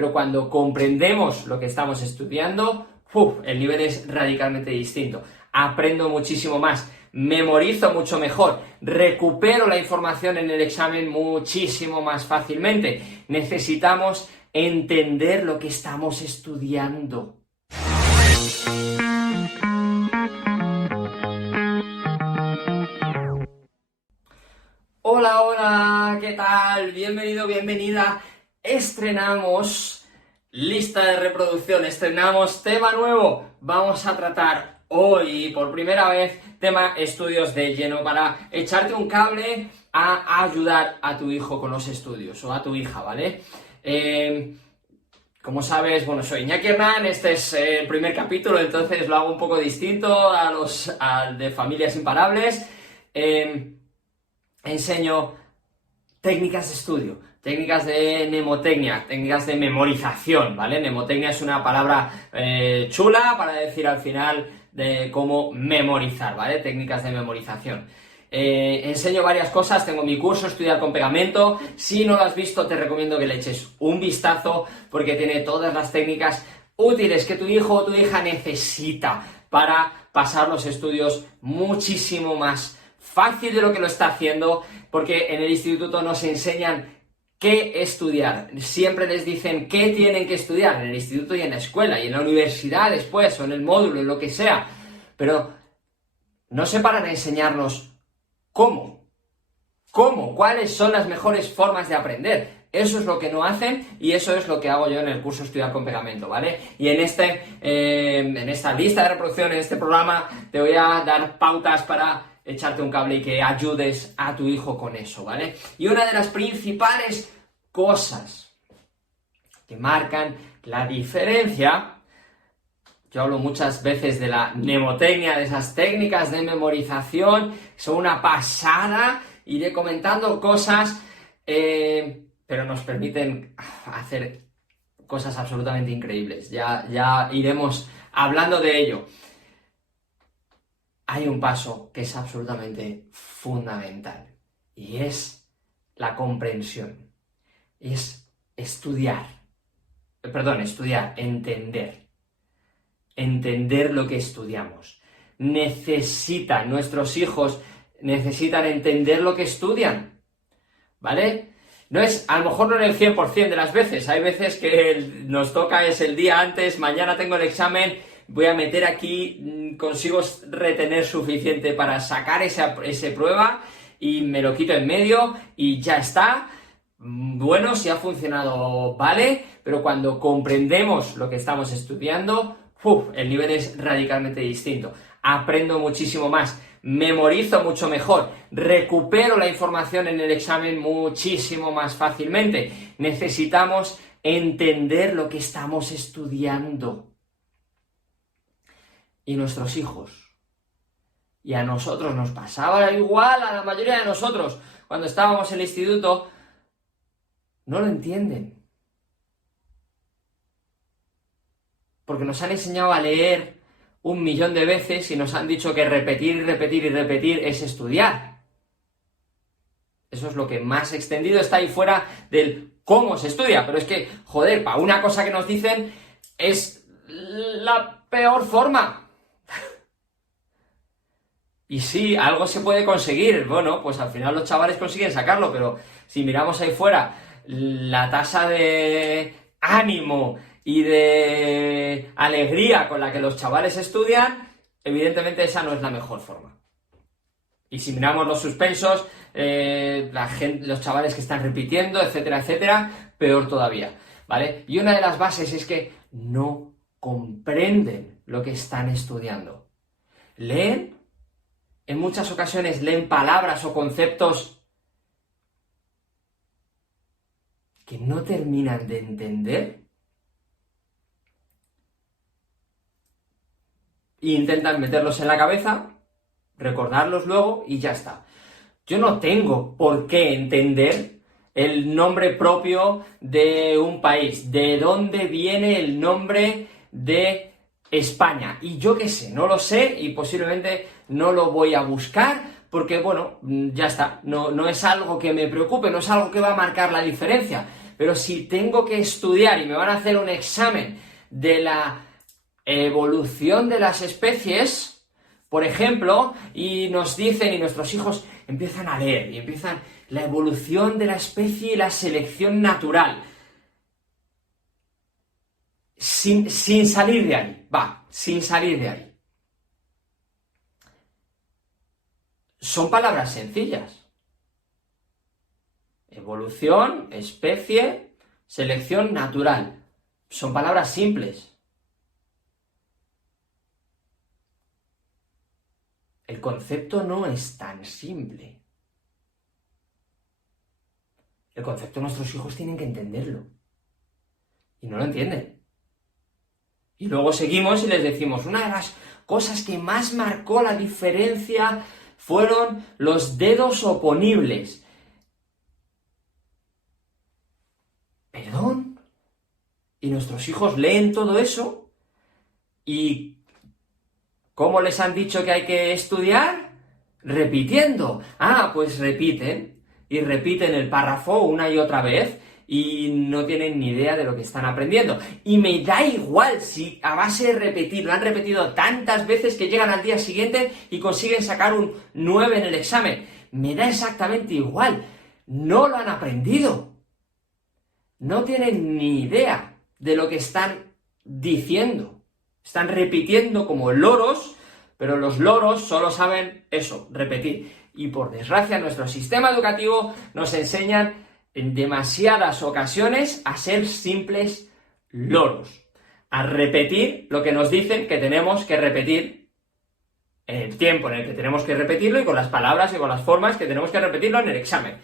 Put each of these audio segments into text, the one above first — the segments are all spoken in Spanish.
pero cuando comprendemos lo que estamos estudiando, el nivel es radicalmente distinto. Aprendo muchísimo más, memorizo mucho mejor, recupero la información en el examen muchísimo más fácilmente. Necesitamos entender lo que estamos estudiando. Hola, hola, ¿qué tal? Bienvenido, bienvenida. Estrenamos lista de reproducción, estrenamos tema nuevo. Vamos a tratar hoy, por primera vez, tema estudios de lleno para echarte un cable a ayudar a tu hijo con los estudios, o a tu hija, ¿vale? Como sabes, bueno, soy Iñaki Hernán, este es el primer capítulo, entonces lo hago un poco distinto a los de Familias Imparables. Enseño técnicas de estudio, técnicas de mnemotecnia, técnicas de memorización, ¿vale? Mnemotecnia es una palabra chula para decir al final de cómo memorizar, ¿vale? Técnicas de memorización. Enseño varias cosas, tengo mi curso Estudiar con Pegamento. Si no lo has visto, te recomiendo que le eches un vistazo porque tiene todas las técnicas útiles que tu hijo o tu hija necesita para pasar los estudios muchísimo más fácil de lo que lo está haciendo, porque en el instituto nos enseñan qué estudiar. Siempre les dicen qué tienen que estudiar en el instituto y en la escuela y en la universidad después, o en el módulo, en lo que sea. Pero no se paran a enseñarnos cómo, cuáles son las mejores formas de aprender. Eso es lo que no hacen y eso es lo que hago yo en el curso Estudiar con Pegamento, ¿vale? Y en esta lista de reproducción, en este programa, te voy a dar pautas para echarte un cable y que ayudes a tu hijo con eso, ¿vale? Y una de las principales cosas que marcan la diferencia, yo hablo muchas veces de la mnemotecnia, de esas técnicas de memorización, son una pasada, iré comentando cosas, pero nos permiten hacer cosas absolutamente increíbles, ya iremos hablando de ello. Hay un paso que es absolutamente fundamental y es la comprensión, es entender lo que estudiamos. Nuestros hijos necesitan entender lo que estudian, ¿vale? No es, a lo mejor no en el 100% de las veces, hay veces que nos toca, es el día antes, mañana tengo el examen, voy a meter aquí, consigo retener suficiente para sacar esa prueba y me lo quito en medio y ya está. Bueno, si ha funcionado, vale, pero cuando comprendemos lo que estamos estudiando, el nivel es radicalmente distinto. Aprendo muchísimo más, memorizo mucho mejor, recupero la información en el examen muchísimo más fácilmente. Necesitamos entender lo que estamos estudiando. Y nuestros hijos. Y a nosotros nos pasaba igual, a la mayoría de nosotros, cuando estábamos en el instituto, no lo entienden. Porque nos han enseñado a leer 1.000.000 de veces y nos han dicho que repetir y repetir y repetir es estudiar. Eso es lo que más extendido está ahí fuera del cómo se estudia. Pero es que, joder, para una cosa que nos dicen es la peor forma. Y sí, algo se puede conseguir, bueno, pues al final los chavales consiguen sacarlo, pero si miramos ahí fuera la tasa de ánimo y de alegría con la que los chavales estudian, evidentemente esa no es la mejor forma. Y si miramos los suspensos, los chavales que están repitiendo, etcétera, etcétera, peor todavía, ¿vale? Y una de las bases es que no comprenden lo que están estudiando. En muchas ocasiones leen palabras o conceptos que no terminan de entender e intentan meterlos en la cabeza, recordarlos luego y ya está. Yo no tengo por qué entender el nombre propio de un país, de dónde viene el nombre de España, y yo qué sé, no lo sé y posiblemente no lo voy a buscar porque, bueno, ya está, no es algo que me preocupe, no es algo que va a marcar la diferencia, Pero si tengo que estudiar y me van a hacer un examen de la evolución de las especies, por ejemplo, y nos dicen, y nuestros hijos empiezan a leer, y empiezan la evolución de la especie y la selección natural, sin salir de ahí, sin salir de ahí. Son palabras sencillas. Evolución, especie, selección natural. Son palabras simples. El concepto no es tan simple. El concepto nuestros hijos tienen que entenderlo. Y no lo entienden. Y luego seguimos y les decimos, una de las cosas que más marcó la diferencia fueron los dedos oponibles. ¿Perdón? Y nuestros hijos leen todo eso y ¿cómo les han dicho que hay que estudiar? Repitiendo. Pues repiten, y repiten el párrafo una y otra vez, y no tienen ni idea de lo que están aprendiendo. Y me da igual si a base de repetir, lo han repetido tantas veces que llegan al día siguiente y consiguen sacar un 9 en el examen. Me da exactamente igual. No lo han aprendido. No tienen ni idea de lo que están diciendo. Están repitiendo como loros, pero los loros solo saben eso, repetir. Y por desgracia, nuestro sistema educativo nos enseñan en demasiadas ocasiones a ser simples loros, a repetir lo que nos dicen que tenemos que repetir en el tiempo en el que tenemos que repetirlo y con las palabras y con las formas que tenemos que repetirlo en el examen.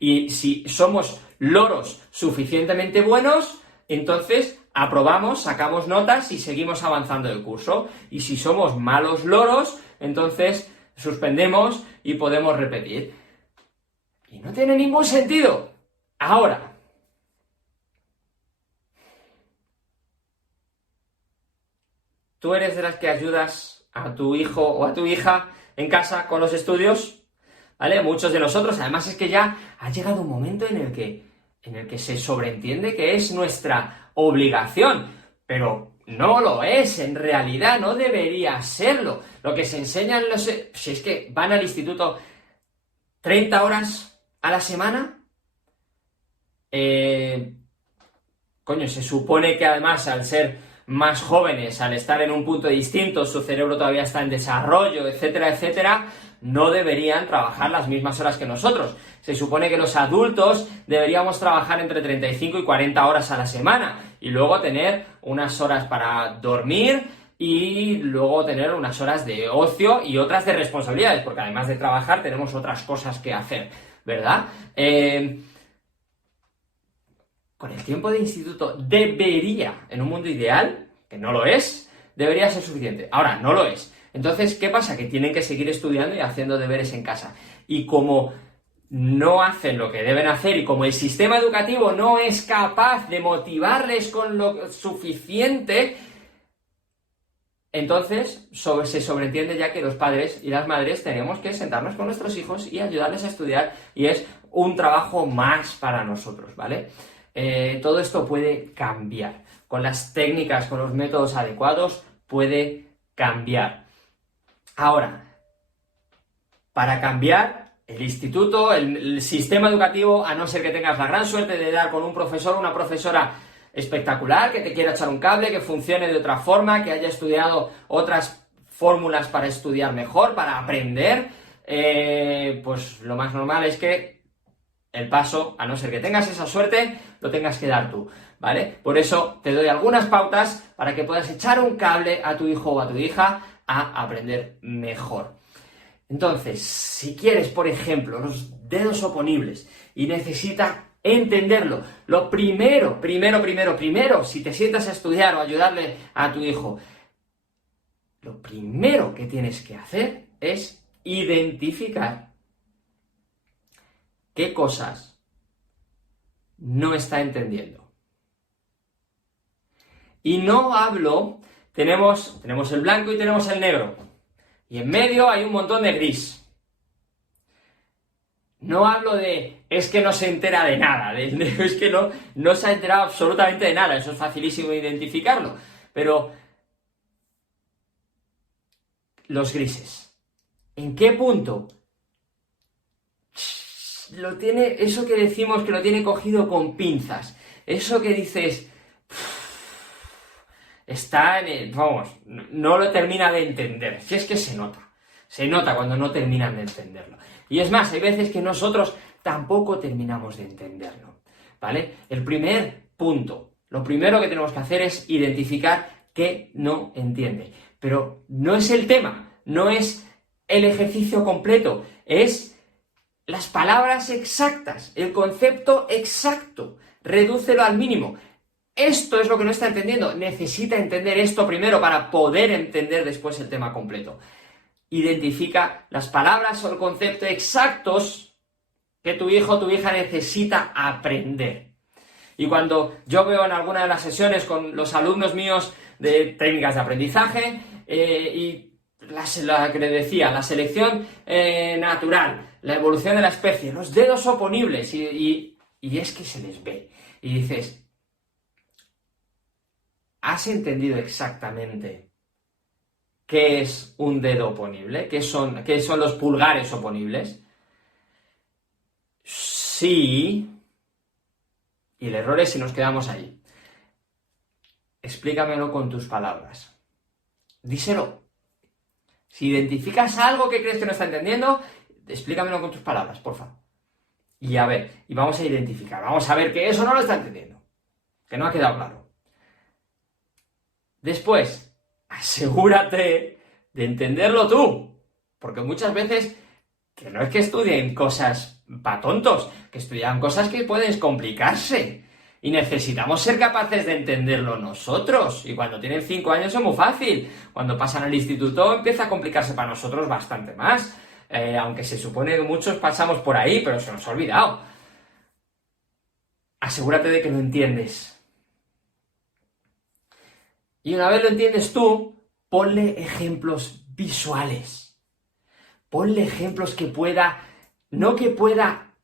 Y si somos loros suficientemente buenos, entonces aprobamos, sacamos notas y seguimos avanzando el curso. Y si somos malos loros, entonces suspendemos y podemos repetir. Y no tiene ningún sentido. Ahora, ¿tú eres de las que ayudas a tu hijo o a tu hija en casa con los estudios? ¿Vale? Muchos de nosotros, además es que ya ha llegado un momento en el que se sobreentiende que es nuestra obligación, pero no lo es, en realidad no debería serlo. Lo que se enseñan si es que van al instituto 30 horas a la semana, se supone que además al ser más jóvenes, al estar en un punto distinto, su cerebro todavía está en desarrollo, etcétera, etcétera, no deberían trabajar las mismas horas que nosotros. Se supone que los adultos deberíamos trabajar entre 35 y 40 horas a la semana y luego tener unas horas para dormir y luego tener unas horas de ocio y otras de responsabilidades, porque además de trabajar tenemos otras cosas que hacer, ¿verdad? Con el tiempo de instituto debería, en un mundo ideal, que no lo es, debería ser suficiente. Ahora, no lo es. Entonces, ¿qué pasa? Que tienen que seguir estudiando y haciendo deberes en casa. Y como no hacen lo que deben hacer y como el sistema educativo no es capaz de motivarles con lo suficiente, entonces se sobreentiende ya que los padres y las madres tenemos que sentarnos con nuestros hijos y ayudarles a estudiar, y es un trabajo más para nosotros, ¿vale? Todo esto puede cambiar. Con las técnicas, con los métodos adecuados, puede cambiar. Ahora, para cambiar, el instituto, el sistema educativo, a no ser que tengas la gran suerte de dar con un profesor o una profesora espectacular, que te quiera echar un cable, que funcione de otra forma, que haya estudiado otras fórmulas para estudiar mejor, para aprender, pues lo más normal es que el paso, a no ser que tengas esa suerte, lo tengas que dar tú, ¿vale? Por eso te doy algunas pautas para que puedas echar un cable a tu hijo o a tu hija a aprender mejor. Entonces, si quieres, por ejemplo, los dedos oponibles y necesitas entenderlo, lo primero, si te sientas a estudiar o ayudarle a tu hijo, lo primero que tienes que hacer es identificar qué cosas no está entendiendo. Y no hablo, tenemos el blanco y tenemos el negro, y en medio hay un montón de gris. No hablo de es que no se entera de nada, es que no se ha enterado absolutamente de nada, eso es facilísimo identificarlo, pero los grises. ¿En qué punto lo tiene, eso que decimos que lo tiene cogido con pinzas? Eso que dices, está vamos, no lo termina de entender. Si es que se nota cuando no terminan de entenderlo. Y es más, hay veces que nosotros tampoco terminamos de entenderlo, ¿vale? El primer punto, lo primero que tenemos que hacer es identificar que no entiende. Pero no es el tema, no es el ejercicio completo, es las palabras exactas, el concepto exacto. Redúcelo al mínimo. Esto es lo que no está entendiendo. Necesita entender esto primero para poder entender después el tema completo. Identifica las palabras o el concepto exactos que tu hijo o tu hija necesita aprender. Y cuando yo veo en alguna de las sesiones con los alumnos míos de técnicas de aprendizaje y la que les decía, la selección natural, la evolución de la especie, los dedos oponibles y es que se les ve. Y dices, ¿has entendido exactamente qué es un dedo oponible? ¿Qué son los pulgares oponibles? Sí. Y el error es si nos quedamos ahí. Explícamelo con tus palabras. Díselo. Si identificas algo que crees que no está entendiendo, explícamelo con tus palabras, porfa. Y a ver, y vamos a identificar, vamos a ver que eso no lo está entendiendo, que no ha quedado claro. Después, asegúrate de entenderlo tú, porque muchas veces, que no es que estudien cosas para tontos, que estudian cosas que pueden complicarse, y necesitamos ser capaces de entenderlo nosotros, y cuando tienen 5 años es muy fácil, cuando pasan al instituto empieza a complicarse para nosotros bastante más, aunque se supone que muchos pasamos por ahí, pero se nos ha olvidado. Asegúrate de que lo entiendes. Y una vez lo entiendes tú, ponle ejemplos visuales. Ponle ejemplos no que pueda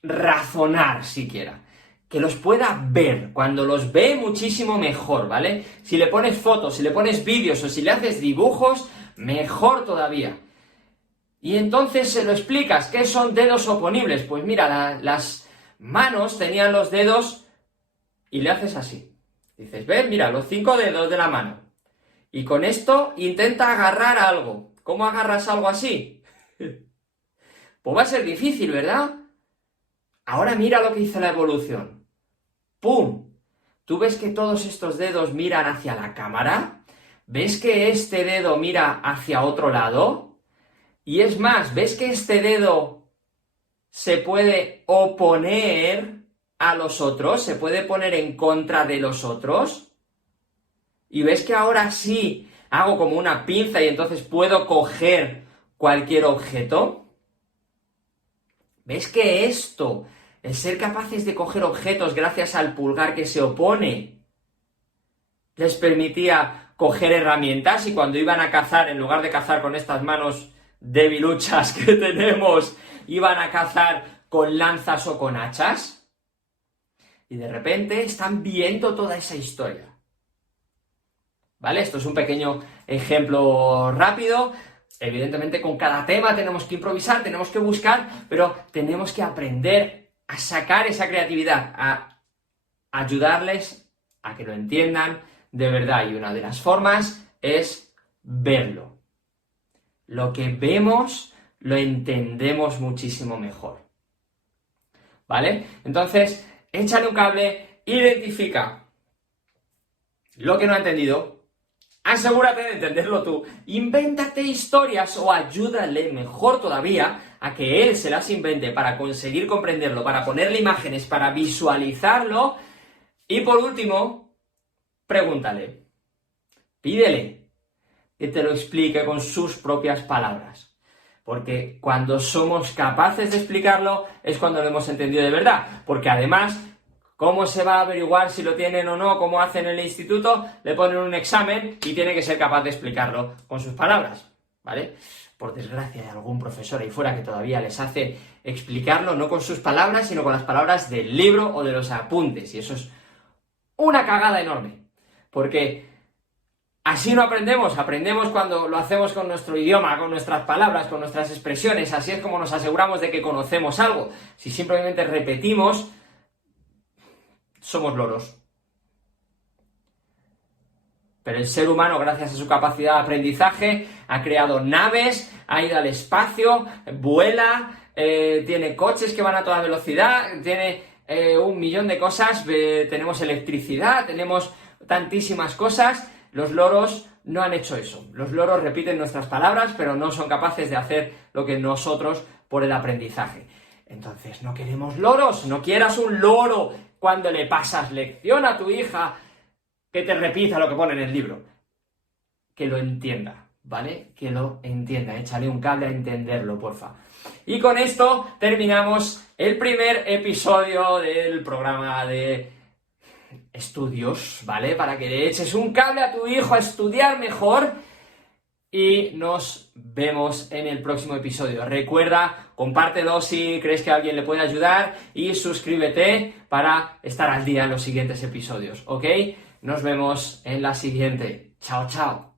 razonar siquiera, que los pueda ver. Cuando los ve, muchísimo mejor, ¿vale? Si le pones fotos, si le pones vídeos o si le haces dibujos, mejor todavía. Y entonces se lo explicas, ¿qué son dedos oponibles? Pues mira, las manos tenían los dedos y le haces así. Dices, ¿ves? Mira, los 5 dedos de la mano. Y con esto intenta agarrar algo. ¿Cómo agarras algo así? Pues va a ser difícil, ¿verdad? Ahora mira lo que hizo la evolución. ¡Pum! ¿Tú ves que todos estos dedos miran hacia la cámara? ¿Ves que este dedo mira hacia otro lado? Y es más, ¿ves que este dedo se puede oponer a los otros? ¿Se puede poner en contra de los otros? ¿Y ves que ahora sí hago como una pinza y entonces puedo coger cualquier objeto? ¿Ves que esto, el ser capaces de coger objetos gracias al pulgar que se opone, les permitía coger herramientas y cuando iban a cazar, en lugar de cazar con estas manos debiluchas que tenemos, iban a cazar con lanzas o con hachas? Y de repente están viendo toda esa historia. ¿Vale? Esto es un pequeño ejemplo rápido. Evidentemente con cada tema tenemos que improvisar, tenemos que buscar, pero tenemos que aprender a sacar esa creatividad, a ayudarles a que lo entiendan de verdad. Y una de las formas es verlo. Lo que vemos lo entendemos muchísimo mejor. ¿Vale? Entonces, échale un cable, identifica lo que no ha entendido, asegúrate de entenderlo tú, invéntate historias o ayúdale mejor todavía a que él se las invente para conseguir comprenderlo, para ponerle imágenes, para visualizarlo y por último, pregúntale, pídele que te lo explique con sus propias palabras. Porque cuando somos capaces de explicarlo es cuando lo hemos entendido de verdad. Porque además, ¿cómo se va a averiguar si lo tienen o no? ¿Cómo hacen en el instituto? Le ponen un examen y tiene que ser capaz de explicarlo con sus palabras, ¿vale? por desgracia, hay algún profesor ahí fuera que todavía les hace explicarlo no con sus palabras, sino con las palabras del libro o de los apuntes. Y eso es una cagada enorme. Porque así no aprendemos. Aprendemos cuando lo hacemos con nuestro idioma, con nuestras palabras, con nuestras expresiones. Así es como nos aseguramos de que conocemos algo. Si simplemente repetimos, somos loros. Pero el ser humano, gracias a su capacidad de aprendizaje, ha creado naves, ha ido al espacio, vuela, tiene coches que van a toda velocidad, tiene 1.000.000 de cosas, tenemos electricidad, tenemos tantísimas cosas. Los loros no han hecho eso. Los loros repiten nuestras palabras, pero no son capaces de hacer lo que nosotros por el aprendizaje. Entonces, no queremos loros, no quieras un loro cuando le pasas lección a tu hija que te repita lo que pone en el libro. Que lo entienda, ¿vale? Que lo entienda, échale un cable a entenderlo, porfa. Y con esto terminamos el primer episodio del programa de estudios, ¿vale? Para que le eches un cable a tu hijo a estudiar mejor. Y nos vemos en el próximo episodio. Recuerda, compártelo si crees que a alguien le puede ayudar y suscríbete para estar al día en los siguientes episodios, ¿ok? Nos vemos en la siguiente. Chao, chao.